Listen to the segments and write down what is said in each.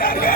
வந்தார்கள்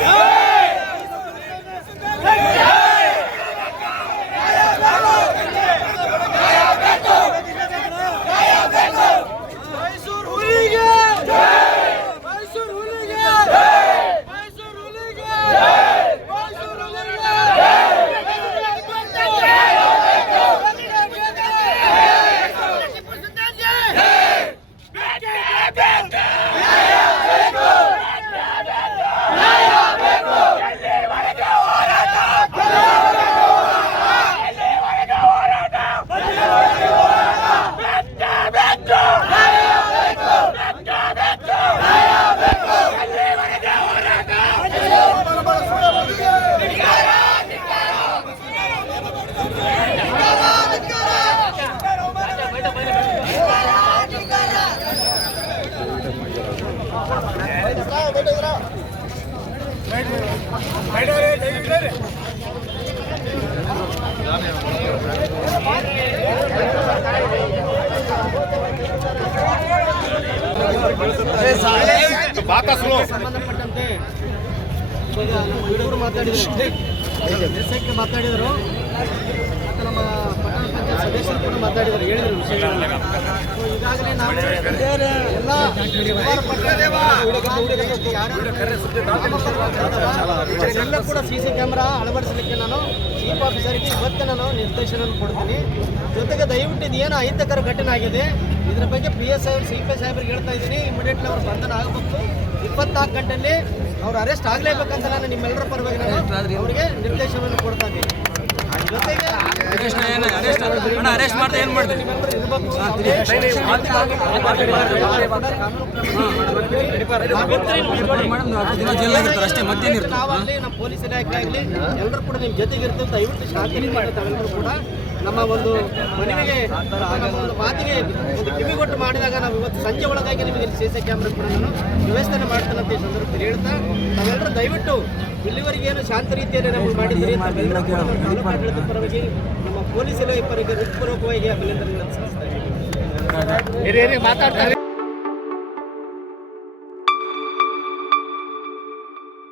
ಸಂಬಂಧಪಟ್ಟಂತೆ ಮಾತಾಡಿದ್ರು. ಮಾತಾಡಿದರು ನಮ್ಮ ಪಟ್ಟಣ ಪಂಚಾಯತ್ ಸದಸ್ಯರು ಮಾತಾಡಿದರು ಹೇಳಿದ್ರು ಈಗಾಗಲೇ ಎಲ್ಲ ಕೂಡ ಸಿ ಸಿ ಕ್ಯಾಮ್ರಾ ಅಳವಡಿಸಲಿಕ್ಕೆ ನಾನು ಚೀಫ್ ಆಫೀಸರಿಗೆ ಇವತ್ತೇ ನಾನು ನಿರ್ದೇಶನ ಕೊಡ್ತೀನಿ. ಜೊತೆಗೆ ದಯವಿಟ್ಟು ಇದೇನು ಅಹಿತಕರ ಘಟನೆ ಆಗಿದೆ. ಇದರ ಬಗ್ಗೆ P S I C P ಸಾಹೇಬ್ರಿಗೆ ಹೇಳ್ತಾ ಇದ್ದೀನಿ. ಇಮಿಡಿಯೇಟ್ಲಿ ಅವ್ರ ಬಂಧನ ಆಗಬೇಕು. ಇಪ್ಪತ್ನಾಲ್ಕು ಗಂಟೆಯಲ್ಲಿ ಅವ್ರು ಅರೆಸ್ಟ್ ಆಗಲೇಬೇಕಂತ ನಾನು ನಿಮ್ಮೆಲ್ಲರ ಪರವಾಗಿ ನಾನು ಅವರಿಗೆ ನಿರ್ದೇಶನವನ್ನು ಕೊಡ್ತಾ ಇದ್ದೀನಿ. ಜೊತೆಗೆ ಅರೆಸ್ಟ್ ಮಾಡಿದ್ರೆ ಏನು ನಿಮ್ಮೆಲ್ಲರೂ ಇರ್ಬೇಕು. ಯಾವುದೇ ದಿನ ಜೈಲಾಗಿರ್ತಾರೆ ಅಷ್ಟೇ ಮತ್ತೇನಿರ್ತದೆ ನಾವಾಗಲಿ ನಮ್ಮ ಪೊಲೀಸ್ ಇಲಾಖೆ ಆಗಲಿ ಎಲ್ಲರೂ ಕೂಡ ನಿಮ್ಮ ಜೊತೆಗೆ ಇರ್ತೀವಿ ದಯವಿಟ್ಟು ಶಾಂತಿ ಮಾಡಿ ತಾವೆಲ್ಲರೂ ಕೂಡ ನಮ್ಮ ಒಂದು ಮನವಿಗೆ ಒಂದು ಮಾತಿಗೆ ಒಂದು ಕಿವಿಗೊಟ್ಟು ಮಾಡಿದಾಗ ನಾವು ಇವತ್ತು ಸಂಜೆ ಒಳಗಾಗಿ ನಿಮಗೆ ಸಿ ಸಿ ಕ್ಯಾಮ್ರಾ ಕೂಡ ನಾನು ವ್ಯವಸ್ಥೆ ಮಾಡ್ತೇನೆ ಅಂತ ಈ ಸಂದರ್ಭದಲ್ಲಿ ಹೇಳ್ತಾ ನಾವೆಲ್ಲರೂ ದಯವಿಟ್ಟು ಇಲ್ಲಿವರೆಗೆ ಏನು ಶಾಂತ ರೀತಿಯಲ್ಲಿ ನಮಗೆ ಮಾಡಿದ್ದೀರಿ ಪರವಾಗಿ ಪೊಲೀಸ್ ಇಲಾಖೆ ಪರವಾಗಿ ಅಭಿನಂದನೆ ಸಲ್ಲಿಸ್ತಾ ಇದ್ದೀನಿ.